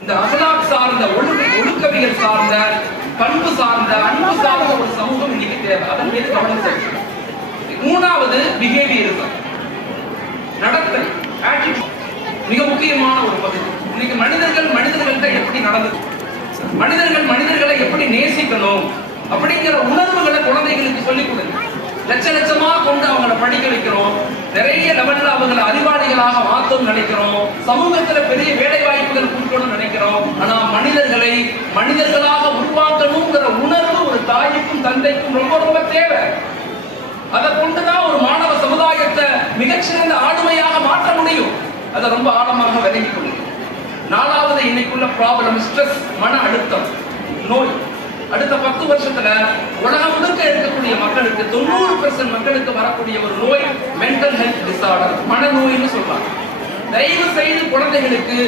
இந்த அகலாக் சார்ந்த ஒழுக்கவியல் சார்ந்த பண்பு சார்ந்த அன்பு சார்ந்த ஒரு சமூகம் இன்னைக்கு தேவை. அதன் மீது கவனம் செலுத்தணும். மூணாவது பிஹேவியரிசம், நடத்தை, ஆட்டிடியூட் மிக முக்கியமான ஒரு பகுதி. இன்னைக்கு மனிதர்கள்ட்ட எப்படி நடந்து, மனிதர்களை எப்படி நேசிக்கணும் அப்படிங்கிற உணர்வுகளை குழந்தைகளுக்கு சொல்லிக் கொடுங்க. லட்சமா கொண்டு அவங்களை படிக்க வைக்கிறோம், நிறைய லெவல்ல அவங்களை அறிவாளிகளாக மாற்றணும் நினைக்கிறோம், சமூகத்துல பெரிய வேலை வாய்ப்புகள் கொடுக்கணும்னு நினைக்கிறோம். ஆனா மனிதர்களாக உருவாக்கணுங்கிற உணர்வு ஒரு தாய்க்கும் தந்தைக்கும் ரொம்ப ரொம்ப தேவை. அதை கொண்டுதான் ஒரு மாணவ சமுதாயத்தை மிகச்சிறந்த ஆளுமையாக மாற்ற முடியும். அதை ரொம்ப ஆழமாக விளங்கிக் கொள்ளும். நாலாவது இன்னைக்குள்ள ப்ராப்ளம் ஸ்ட்ரெஸ், மன அழுத்தம், நோய். அடுத்த 10 வருஷத்துல உலகம் முழுக்க இருக்கக்கூடிய மக்களுக்கு 90% மக்களுக்கு வரக்கூடிய ஒரு நோய் மென்டல் ஹெல்த் டிசார்டர், மனநோய்னு சொல்றாங்க. தயவு செய்து குழந்தைகளுக்கு